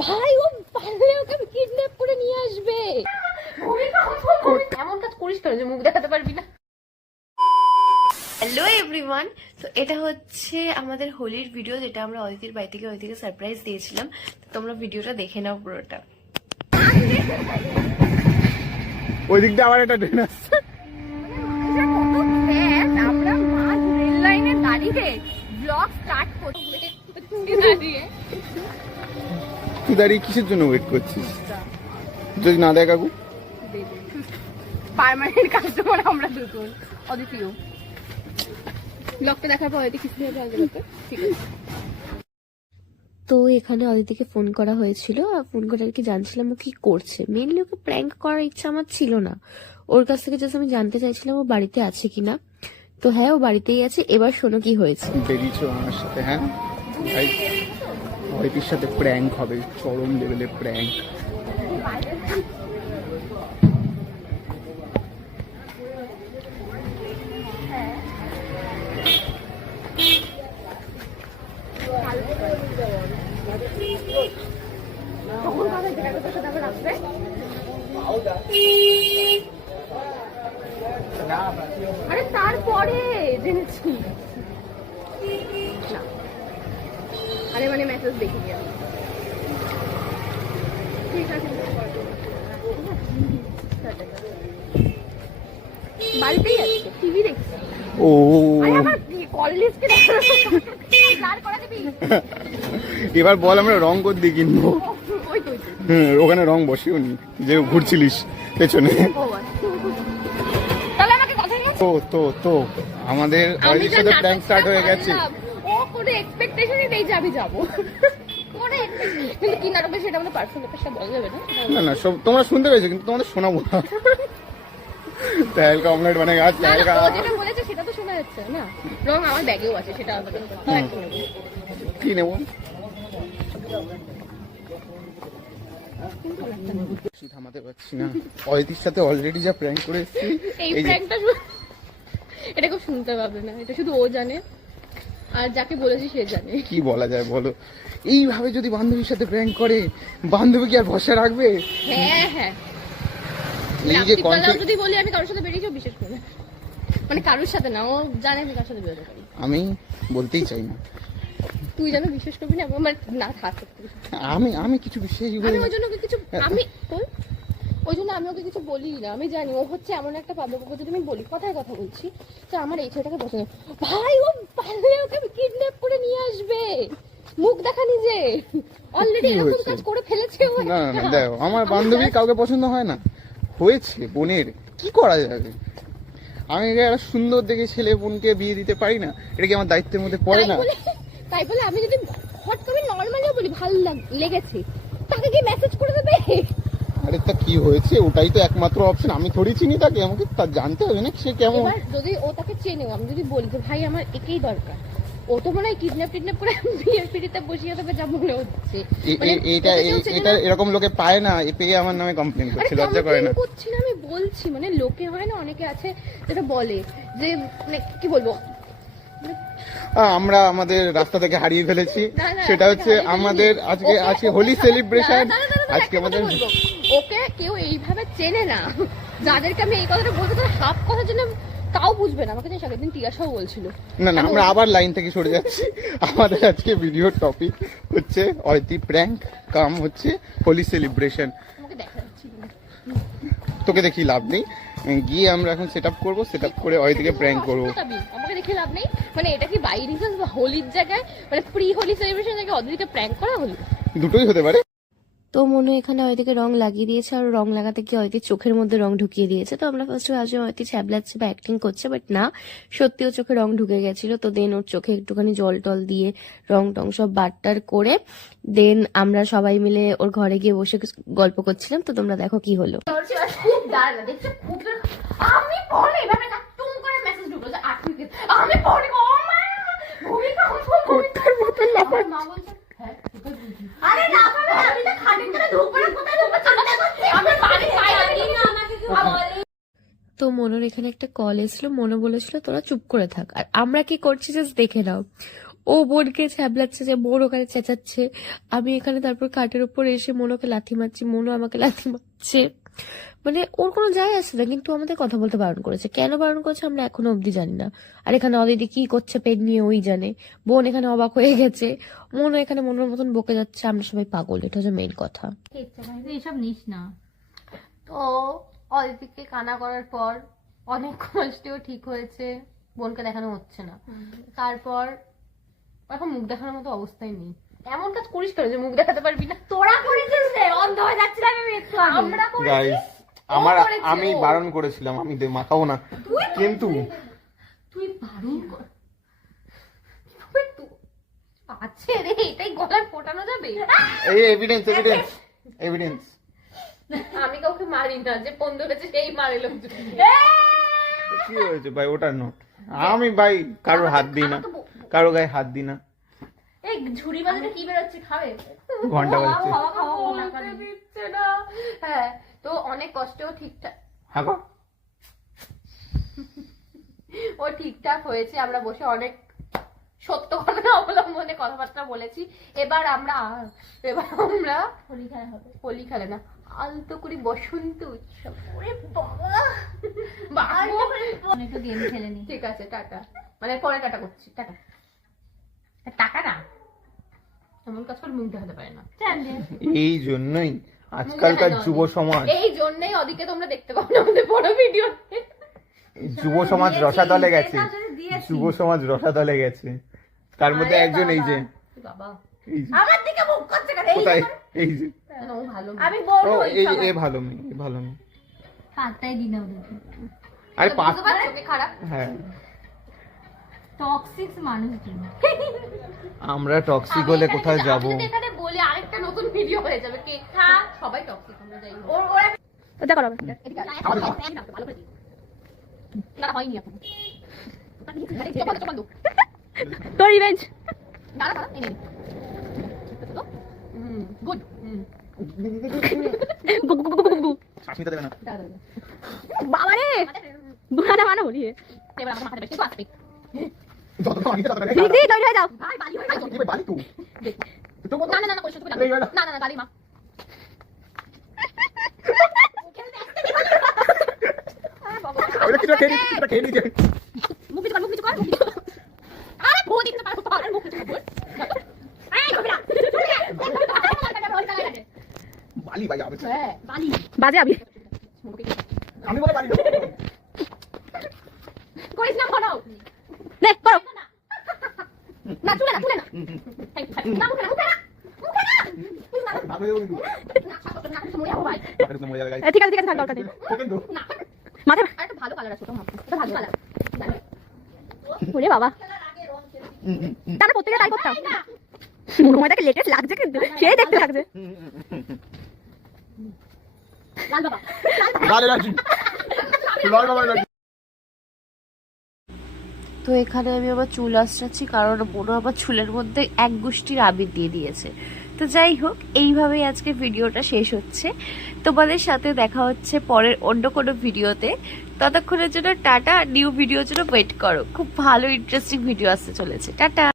ভাই ও পারলে ওকে কিডন্যাপ করে নিয়ে আসবে। এমন কাজ করিস কেন যে মুখ দেখাতে পারবি না? হ্যালো এভরিওয়ান, তো এটা হচ্ছে আমাদের হোলির ভিডিও, যেটা আমরা অদিতির বাড়ি থেকে অদিতিকে সারপ্রাইজ দিয়েছিলাম। তোমরা ভিডিওটা দেখে নাও পুরোটা। ওই দিকটা আবার একটা ট্রেন আসছে। আমরা মাঝ রেল লাইনে দাঁড়িয়ে ব্লগ স্টার্ট করছি। তুই দাঁড়িয়ে কিসের জন্য ওয়েট করছিস? যদি না দেয় কাকু পার্মানেন্ট কাস্টমার আমরা দুজন। অদিতিও ব্লগটা দেখার পর অদিতি কিছু ঠিক আছে। তো এখানে অদিতিকে ফোন করা হয়েছিল, আর ফোন করে আর কি জানছিলাম ও কি করছে। মেনলি ওকে প্র্যাঙ্ক করার ইচ্ছা আমার ছিল না, ওর কাছ থেকে জাস্ট আমি জানতে চাইছিলাম ও বাড়িতে আছে কিনা। তো হ্যাঁ, ও বাড়িতেই আছে। এবার শোনো কি হয়েছে। বেরিয়েছো আমার সাথে? হ্যাঁ, অদিতির সাথে প্র্যাঙ্ক হবে, চরম লেভেলের প্র্যাঙ্ক। আরে তারপরে জেনেছি না, আরে মানে মেসেজ দেখিনি আমি। ঠিক আছে, বাড়িতেই আছে, টিভি দেখছি। ও আরে আমার কল লিস্টে ব্লার করে দিবি। এবার বল আমরা রং করে দিয়ে কিনবো। ওই তো ওখানে রং বসেও নি, যে ঘুরছিলিস পেছনে। তাহলে আমাকে কথা নিয়ে তো তো তো আমাদের অদিতির সাথে প্র্যাঙ্ক স্টার্ট হয়ে গেছে। ও কোনো এক্সপেকটেশনই নেই যে আমি যাবো। কিন্তু কি নাটক সেটা আমাদের পার্সোনাল সাথে বলা যাবে না। না না, সব তোমরা শুনতে পেয়েছো, কিন্তু তোমাদের শোনাবো না। তেলকা অমলেট মানে গাছ তেলকা। ও যেটা বলেছে সেটা তো শোনা যাচ্ছে না। রং আমার ব্যাগেও আছে, সেটা আবেদন করতে হবে। কি নেবো? থামাতে পারছি না। অদিতির সাথে অলরেডি যা প্র্যাঙ্ক করে এসেছি, এই প্র্যাঙ্কটা এটা কেউ শুনতে পাবে না, এটা শুধু ও জানে, আর যাকে বলেছি সে জানে। কি বলা যায় বলো? এইভাবে যদি বান্ধবীর সাথে প্র্যাঙ্ক করে, বান্ধবী কি আর ভরসা রাখবে? হ্যাঁ হ্যাঁ, এই যে যদি বলি আমি কারোর সাথে বেরিয়েছি, বিশেষ করে মানে কারোর সাথে না, ও জানে আমি কার সাথে বেরোতে পারি। আমি বলতেই চাই না। তুই জানো বিশ্বাস করবি না, আমার না থাকতে। আমি কিছু বিশ্বাসই করি আমি না। ওই জন্য ওকে কিছু ওই জন্য আমি ওকে কিছু বলি না। আমি জানি ও হচ্ছে এমন একটা পাবলিক, যদি আমি বলি কথায় কথা বলছি যে আমার এই ছেলেটাকে পছন্দ, ভাই ও পারলে ওকে কিডন্যাপ করে নিয়ে আসবে। মুখ দেখা নিজে অলরেডি এরকম কাজ করে ফেলেছে ও। না না, দেখো আমার বান্ধবী কাউকে পছন্দ হয় না, হয়েছে বোনের, কি করা যাবে? আমি একটা সুন্দর দেখে ছেলে বোনকে বিয়ে দিতে পারি না? এটা কি আমার দায়িত্বের মধ্যে পড়ে না? তাই বলে আমি যদি হট করে নর্মালিও বলি ভালো লেগেছে, তাকে কি মেসেজ করে দেবে? আরে তা কি হয়েছে, ওটাই তো একমাত্র অপশন। আমি থোড়ি চিনি তাকে, আমাকে তা জানতে হবে না সে কেমন। এবার যদি ও তাকে চেনে, আমি যদি বলি যে ভাই আমার একেই দরকার, ও তো মনে হয় কিডন্যাপ করে বিয়ের পিড়িতে বসিয়ে দেবে, যা মনে হচ্ছে। এটা এরকম লোকে পায় না, এ পেয়ে আমার নামে কমপ্লেন করছে, লজ্জা করে না? করছি না, আমি বলছি মানে লোকে হয় না, অনেকে আছে যেটা বলে যে মানে কি বলবো, আমরা আমাদের রাস্তা থেকে হারিয়ে ফেলেছি। সেটা হচ্ছে আমাদের আজকে হোলি সেলিব্রেশন। আজকে আমাদের ওকে কেউ এইভাবে চেনে না, যাদেরকে আমি এই কথাটা বলতে, তারা হাফ কথার জন্য তাও বুঝবে না। আমাকে জানিস আগের দিন টিয়াশাও বলছিল। না না, আমরা আবার লাইন থেকে সরে যাচ্ছি। আমাদের আজকে ভিডিওর টপিক হচ্ছে অদিতি প্র্যাঙ্ক কাম হচ্ছে হোলি সেলিব্রেশন। আমাকে দেখা যাচ্ছে তোকে দেখি লাভ নেই, গিয়ে আমরা এখন সেট আপ করবো, সেট আপ করে অদিতিকে প্র্যাঙ্ক করবো। আমাকে দেখে লাভ নেই মানে এটা কি বাই রিজন বা হোলির জায়গায়, মানে প্রি হোলি সেলিব্রেশন জায়গায় অদিতিকে প্র্যাঙ্ক করা হলো? দুটোই হতে পারে। তো মনে এখানে অয়তিকে রং লাগিয়ে দিয়েছে, আর রং লাগাতে গিয়ে অয়তির চোখের মধ্যে রং ঢুকিয়ে দিয়েছে। তো আমরা ফার্স্টে ভাবছি অয়তি ছ্যাবলাচ্ছে বা অ্যাক্টিং করছে, বাট না, সত্যি ওর চোখে রং ঢুকে গেছিল। তো দেন ওর চোখে একটুখানি জল টল দিয়ে রং টং সব বাট্টার করে দেন আমরা সবাই মিলে ওর ঘরে গিয়ে বসে গল্প করছিলাম। তো তোমরা দেখো কি হলো। আমি পরে এভাবে টুম করে মেসেজ ঢুকলো যে 8 উইকেট, আমি পরে ও মা ভূমিকা কোথার মতো লাফাচ্ছে। মা বলছে হ্যাঁ আরে না পাবে, আমি তো খাটের তলে ঢুকবো না, কোথায় ঢুকবো চিন্তা করছি। আমি বাড়ি যাইনি না, আমাকে কি বলে। তো মনোর এখানে একটা কল এসেছিল, মনো বলেছিল তোরা চুপ করে থাক, আর আমরা কি করছি জাস্ট দেখে নাও। ও বোনকে ছ্যাবলাচ্ছে যে বোন ওখানে চেঁচাচ্ছে, আমি এখানে তারপর খাটের উপর এসে মনোকে লাথি মারছি, মনো আমাকে লাথি মারছে। মানে ওর কোনো যায় আসে না, কিন্তু আমাদের কথা বলতে বারণ করেছে। কেন বারণ করেছে আমরা এখনো অবধি জানি না। আর এখানে অদিতি কি করছে পেন নিয়ে ওই জানে। বোন এখানে অবাক হয়ে গেছে, মনো এখানে মনের মতন বকে যাচ্ছে, আমরা সবাই পাগল, এটা হচ্ছে মেইন কথা। এইসব নিস না। তো অদিতিকে কানা করার পর অনেক কষ্টেও ঠিক হয়েছে, বোনকে দেখানো হচ্ছে না। তারপর এখন মুখ দেখানোর মতো অবস্থায় নেই। এমন কাজ করিস কেন যে মুখ দেখাতে পারবি না? তোরা করেছিস রে, অন্ধ হয়ে যাচ্ছিলাম আমি একটু আগে। আমরা করেছি, গাইস আমি বারণ করেছিলাম, আমি মাখাবো না, কিন্তু তুই বারণ কর। আছে রে, এটাই গলায় ফোটানো যাবে? এই এভিডেন্স আমি কাউকে মারি না, যে ফোন ধরেছে সেই মারে লোকজন। কি হয়েছে ভাই? ওটা নোট, আমি ভাই কারোর হাত দিই না, কারো গায়ে হাত দিই না। এই ঝুড়ি বাজারে কি বেরোচ্ছে, খাবে? ঘন্টা বাজছে। দিচ্ছে না। হ্যাঁ, তো অনেক কষ্টেও ঠিকঠাক হ্যাঁ গো। ও ঠিকঠাক হয়েছে। আমরা বসে অনেক সত্য ঘটনা অবলম্বনে কথাবার্তা বলেছি। এবার আমরা হোলি খেলা হবে। হোলি খেলে না, আলতো করে বসন্ত উৎসব। ওরে বাবা, একটু গেম খেলে নি। ঠিক আছে, টাটা। মানে পরে টাটা করছি, টাটা। টাকা না, এমন কাজ করে মুখ দেখাতে পারে না। এই জন্যই আজকালকার যুব সমাজ, এই জন্যই ওদিকে তোমরা দেখতে পাও না আমাদের বড় ভিডিও। যুব সমাজ রসাতলে গেছে, যুব সমাজ রসাতলে গেছে। তার মধ্যে একজন এই যে বাবা, এই যে আমার দিকে মুখ করছে কেন? কোথায়? এই যে ও ভালো, আমি বড় ও, হই এই সবাই। এ ভালো মেয়ে, এ ভালো মেয়ে। পাতাই দিনা ওদের। আরে পাঁচ, চোখে খারাপ, হ্যাঁ টক্সিক মানুষ। আমরা টক্সিক হলে কোথায় যাব? এখানে বলে আরেকটা নতুন ভিডিও হয়ে যাবে। কে সবাই টক্সিক, আমরা যাই হোক। ওটা করো। ভালো করে দিই না, হয়নি এখন। তোর রিভেঞ্জ। দাঁড়া দাঁড়া, এই নে। গুড। শাসনিতা দেবে না। বাবা রে, দুখানা মানো বলি। এবার আমার মাথায় বেশি তো আসবে। যতটা আমি ততটা দিদি তৈরি হয়ে যাও। ভাই বালি হয়ে যাবে। কি ভাই বালি তো তো না না না, কইছো তুমি না না না, বালি মা। ওটা কিছু খেয়ে নিয়ে মুখ কিছু কর, মুখ কিছু কর। আরে ভূত দিতে পারো, আরে মুখ কিছু কর। এই কবিরা বালি ভাই আবে। হ্যাঁ, বালি বাজে আবি। আমি বলে বালি করিস না, বানাও। নে করো। না চুলে না, চুলে না। না মুখে না, মুখে না, মুখে না। ভালো হয়ে গেল। না ছাড়ো না, তুমি যাও ভাই। এটা মরে যাবে গাইস। ঠিক আছে থাক, দরকার নেই। ওকে তো না, মাথায় আর একটা ভালো কালার আছে, ওটা এটা ভালো কালার। ওরে বাবা, তাহলে প্রত্যেকে তাই করতাম। মনোময়টাকে লেটেস্ট লাগছে, কিন্তু সেই দেখতে লাগছে। লাল বাবা, গালে রাখি লাল বাবা রাখি। তো এখানে আমি আবার চুল আঁচড়াচ্ছি, কারণ বোনো আবার চুলের মধ্যে এক গুষ্টির আবির দিয়ে দিয়েছে। তো যাই হোক, এইভাবেই আজকে ভিডিওটা শেষ হচ্ছে। তোমাদের সাথে দেখা হচ্ছে পরের অন্য কোনো ভিডিওতে। ততক্ষণের জন্য টাটা। নিউ ভিডিওর জন্য ওয়েট করো, খুব ভালো ইন্টারেস্টিং ভিডিও আসতে চলেছে। টাটা।